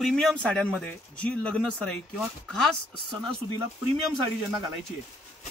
Premium साड्यांमध्ये जी लग्न सराई किंवा खास सणासुदीला प्रीमियम साडी ज्यांना घालायची आहे,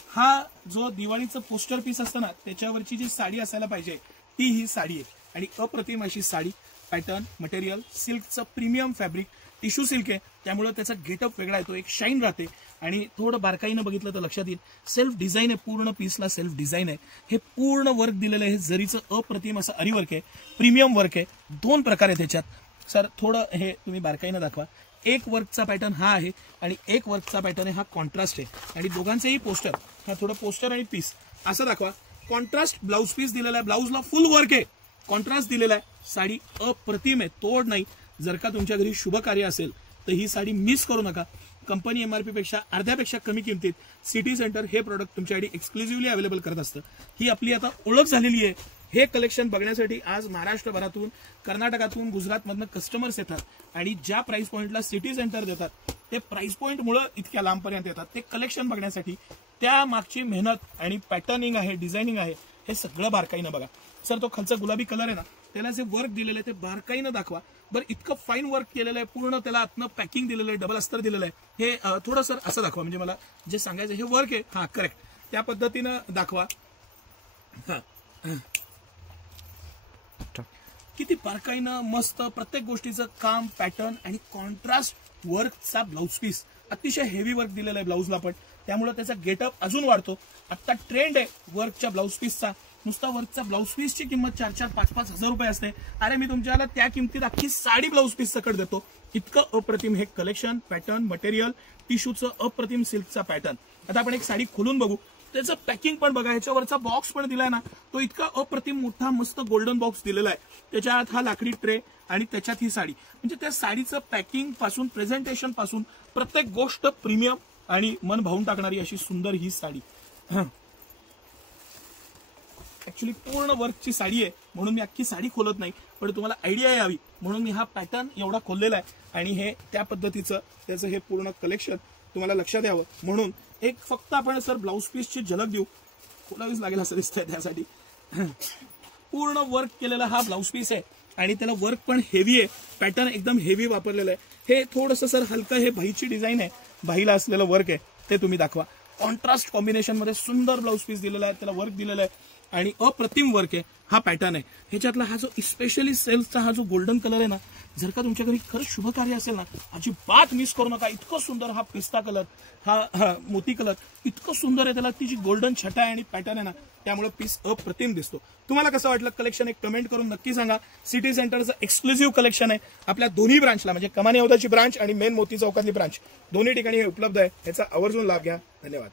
हा जो दिवाळीचं पोस्टर पीस असतं ना त्याच्यावरची जी साडी असायला पाहिजे ती ही साडी आहे. आणि अप्रतिम अशी साडी, पॅटर्न, मटेरियल, सिल्कचं प्रीमियम फॅब्रिक, टिश्यू सिल्क आहे, त्यामुळे त्याचा गेटअप वेगळा येतो, एक शाईन राहते. आणि थोडं बारकाईनं बघितलं तर लक्षात येईल सेल्फ डिझाईन आहे, पूर्ण पीसला सेल्फ डिझाईन आहे. हे पूर्ण वर्क दिलेलं आहे, हे जरीचं अप्रतिम असं अरी वर्क आहे, प्रीमियम वर्क आहे. 2 प्रकार आहे त्याच्यात. सर थोडं हे तुम्ही बारकाईनं दाखवा. एक वर्कचा पॅटर्न हा आहे आणि एक वर्कचा पॅटर्न आहे, हा कॉन्ट्रास्ट आहे. आणि दोघांचेही पोस्टर, हा थोडं पोस्टर आणि पीस असं दाखवा. कॉन्ट्रास्ट ब्लाउज पीस दिलेला आहे, ब्लाउजला फुल वर्क आहे, कॉन्ट्रास्ट दिलेला आहे. साडी अप्रतिम आहे, तोड नाही. जर का तुमच्या घरी शुभ कार्य असेल तर ही साडी मिस करू नका. कंपनी एमआरपी पेक्षा अर्ध्यापेक्षा कमी किमतीत सिटी सेंटर हे प्रोडक्ट तुमच्यासाठी एक्सक्लुझिव्हली अवेलेबल करत असतं. ही आपली आता ओळख झालेली आहे. हे कलेक्शन बघण्यासाठी आज महाराष्ट्रभरातून, कर्नाटकातून, गुजरातमधनं कस्टमर्स येतात आणि ज्या प्राइस पॉईंटला सिटी सेंटर देतात ते प्राइस पॉईंटमुळे इतक्या लांबपर्यंत येतात. ते कलेक्शन बघण्यासाठी त्या मागची मेहनत आणि पॅटर्निंग आहे, डिझायनिंग आहे, हे सगळं बारकाईनं बघा. सर तो खालचा गुलाबी कलर आहे ना, त्याला जे वर्क दिलेलं आहे ते बारकाईनं दाखवा. बरं इतकं फाईन वर्क केलेलं आहे, पूर्ण त्याला आतनं पॅकिंग दिलेलं आहे, डबल अस्तर दिलेलं आहे. हे थोडं सर असं दाखवा, म्हणजे मला जे सांगायचं हे वर्क आहे, हा करेक्ट त्या पद्धतीनं दाखवा. हा किती बारकाईनं मस्त प्रत्येक गोष्टीचं काम, पॅटर्न आणि कॉन्ट्रास्ट वर्कचा ब्लाउज पीस. अतिशय हेवी वर्क दिलेलं आहे ब्लाउजला पण, त्यामुळे त्याचा गेटअप अजून वाढतो. आता ट्रेंड आहे वर्कच्या ब्लाउज पीसचा. नुसता वर्कचा ब्लाउज पीसची किंमत 4-4, 5-5 हजार रुपये असते. अरे मी तुमच्याला त्या किमतीत अख्खी साडी ब्लाउज पीस सकट देतो. इतकं अप्रतिम हे कलेक्शन, पॅटर्न, मटेरियल, टिश्यूचं अप्रतिम सिल्कचा पॅटर्न. आता आपण एक साडी खोलून बघू, त्याचं पॅकिंग पण बघा. ह्याच्यावरचा बॉक्स पण दिलाय ना, तो इतका अप्रतिम मोठा मस्त गोल्डन बॉक्स दिलेला आहे. त्याच्यात हा लाकडी ट्रे आणि त्याच्यात ही साडी, म्हणजे त्या साडीचं पॅकिंग पासून, प्रेझेंटेशन पासून प्रत्येक गोष्ट प्रीमियम आणि मन भावून टाकणारी अशी सुंदर ही साडी. ऍक्च्युली पूर्ण वर्कची साडी आहे म्हणून मी अख्खी साडी खोलत नाही, पण तुम्हाला आयडिया यावी म्हणून मी हा पॅटर्न एवढा खोललेला आहे. आणि हे त्या पद्धतीचं त्याचं हे पूर्ण कलेक्शन तुम्हाला लक्षात यावं म्हणून एक फक्त आपण सर ब्लाउज पीसची झलक देऊ, खोलावीच लागेल असं दिसतंय. त्यासाठी पूर्ण वर्क केलेला हा ब्लाउज पीस आहे आणि त्याला वर्क पण हेवी आहे, पॅटर्न एकदम हेवी वापरलेलं आहे. हे थोडंसं सर हलकं, हे बाईची डिझाईन आहे, बाईला असलेलं वर्क आहे ते तुम्ही दाखवा. कॉन्ट्रास्ट कॉम्बिनेशन मध्ये सुंदर ब्लाउज पीस दिलेला आहे, त्याला वर्क दिलेलं आहे आणि अप्रतिम वर्क आहे. हा पॅटर्न आहे. ह्याच्यातला हा जो स्पेशली सेल्सचा हा जो गोल्डन कलर आहे ना, जर का तुमच्या घरी खरंच शुभ कार्य असेल ना, अजिबात मिस करू नका. इतकं सुंदर हा पिस्ता कलर, हा मोती कलर इतकं सुंदर आहे. त्याला ती जी गोल्डन छटा आहे आणि पॅटर्न आहे ना, त्यामुळे पीस अप्रतिम दिसतो. तुम्हाला कसं वाटलं कलेक्शन एक कमेंट करून नक्की सांगा. सिटी सेंटरचं एक्सक्लुझिव्ह कलेक्शन आहे आपल्या दोन्ही ब्रांचला, म्हणजे कमानी औदाची ब्रांच आणि मेन मोती चौकातली ब्रांच, दोन्ही ठिकाणी हे उपलब्ध आहे. याचा आवर्जून लाभ घ्या. धन्यवाद.